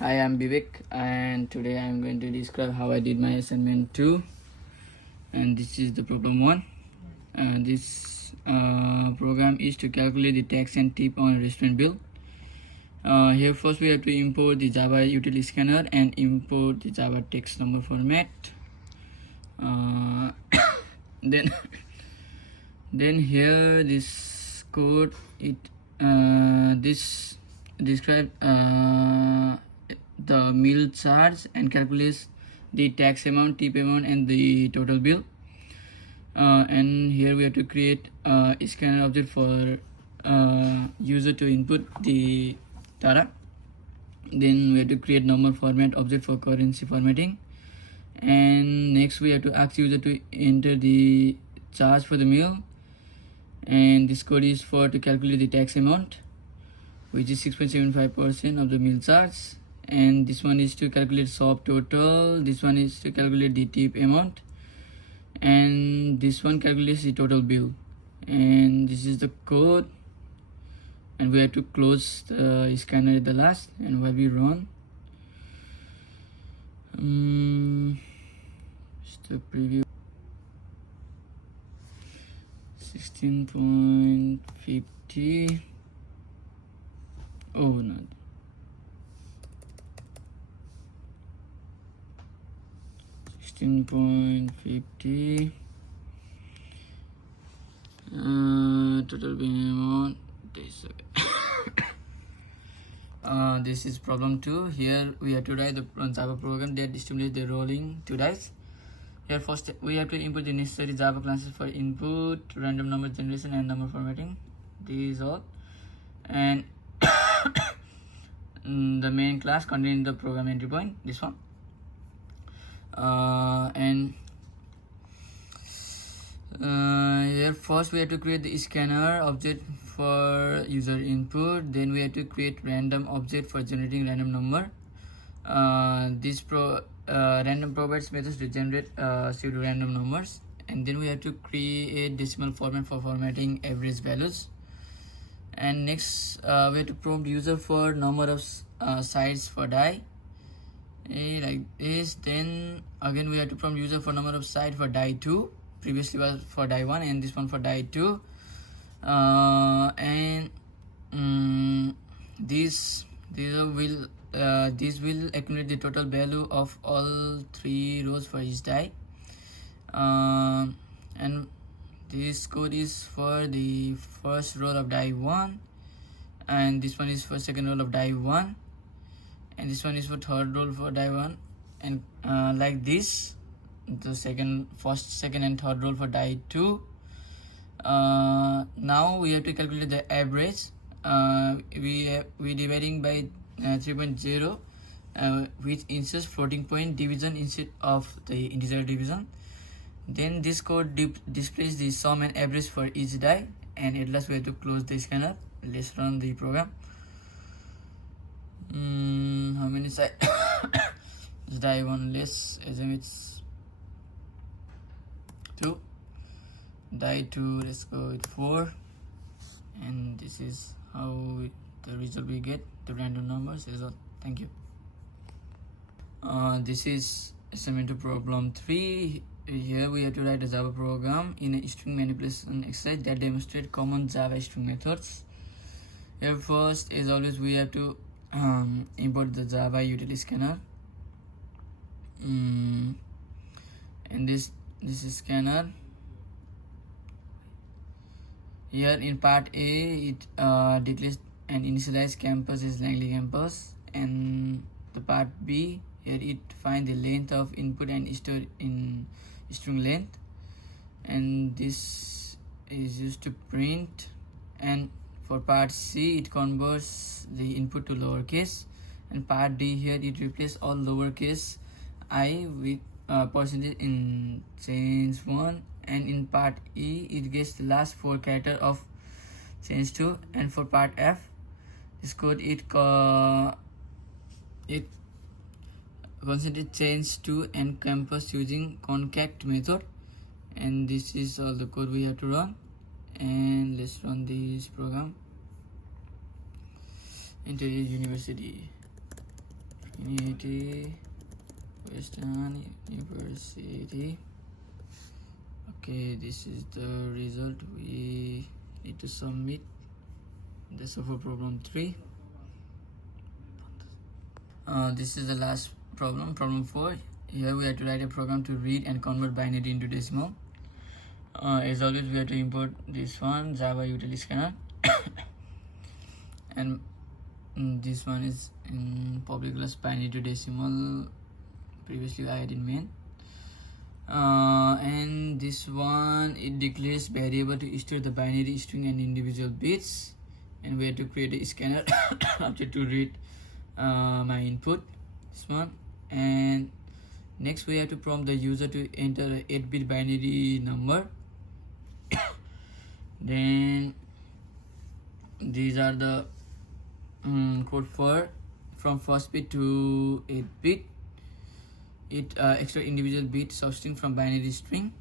Hi, I'm Vivek, and today I'm going to describe how I did my assignment 2, and this is the problem 1. This program is to calculate the tax and tip on restaurant bill. Here first we have to import the Java utility scanner and import the Java text number format. Then then here this code this describe the meal charge and calculates the tax amount, tip amount, and the total bill. And here we have to create a scanner object for user to input the data. Then we have to create normal format object for currency formatting, and next we have to ask user to enter the charge for the meal, and this code is for to calculate the tax amount, which is 6.75% of the meal charge, and this one is to calculate shop total, this one is to calculate the tip amount, and this one calculates the total bill. And this is the code, and we have to close the scanner at the last. And while we run, just a preview. 16.50. Oh no, 16.50. Total bill amount. This is problem 2. Here we have to write the Java program that stimulates the rolling 2 dice. Here first we have to input the necessary Java classes for input, random number generation, and number formatting. These all, and the main class containing the program entry point, this one. Here first we have to create the scanner object for user input. Then we have to create random object for generating random number. Random provides methods to generate pseudo random numbers, and then we have to create decimal format for formatting average values. And next we have to prompt user for number of sides for die, like this. Then again we have to prompt user for number of side for die 2, previously was for die 1, and this one for die 2. This will accumulate the total value of all 3 rows for each die. And this code is for the first row of die 1, and this one is for second row of die 1, and this one is for third row for die 1, and like this, the first, second, and third row for die 2. Now we have to calculate the average. We dividing by 3.0, which inserts floating point division instead of the integer division. Then this code displays the sum and average for each die, and at last we have to close the scanner. Let's run the program. How many sides? Die 1, let's assume it's 2. Die 2, let's go with 4. And this is how the result we get, the random numbers result. Thank you. This is assignment to problem 3. Here we have to write a Java program in a string manipulation exercise that demonstrates common Java string methods. Here first, as always, we have to import the Java utility scanner. And this is scanner. Here in part A, it declares and initialize campus is Langley campus, and the part B, here it finds the length of input and store in string length, and this is used to print. And for part C, it converts the input to lowercase, and part D, here it replaces all lowercase I with percentage in change 1, and in part E, it gets the last 4 character of change 2. And for part F, this code it concentrate change 2 and campus using concat method. And this is all the code we have to run. And let's run this program. Interior University. CMPT Western University. Okay, this is the result we need to submit. That's for problem 3. This is the last problem 4. Here we have to write a program to read and convert binary into decimal. As always, we have to import this one, Java utility scanner. And this one is in public class binary to decimal. Previously I had in main. And this one, it declares variable to store the binary string and individual bits, and we have to create a scanner object to read my input, this one. And next we have to prompt the user to enter a 8-bit binary number. Then these are the code for from first bit to 8-bit. It extract individual bit substring from binary string,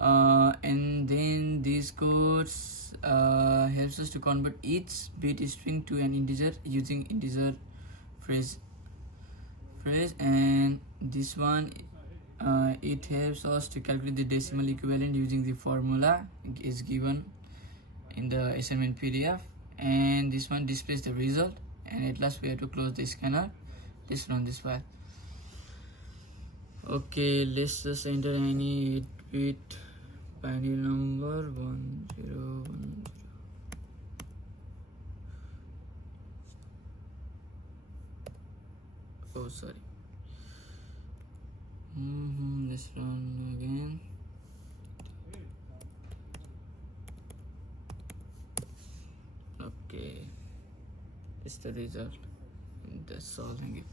and then these codes helps us to convert each bit string to an integer using integer phrase. And this one, it helps us to calculate the decimal equivalent using the formula is given in the assignment PDF. And this one displays the result, and at last we have to close the scanner. Let's run this file. Okay, let's just enter any 8-bit binary number 1010. Oh, sorry. Let's run again. Okay, it's the result. That's all. Thank you.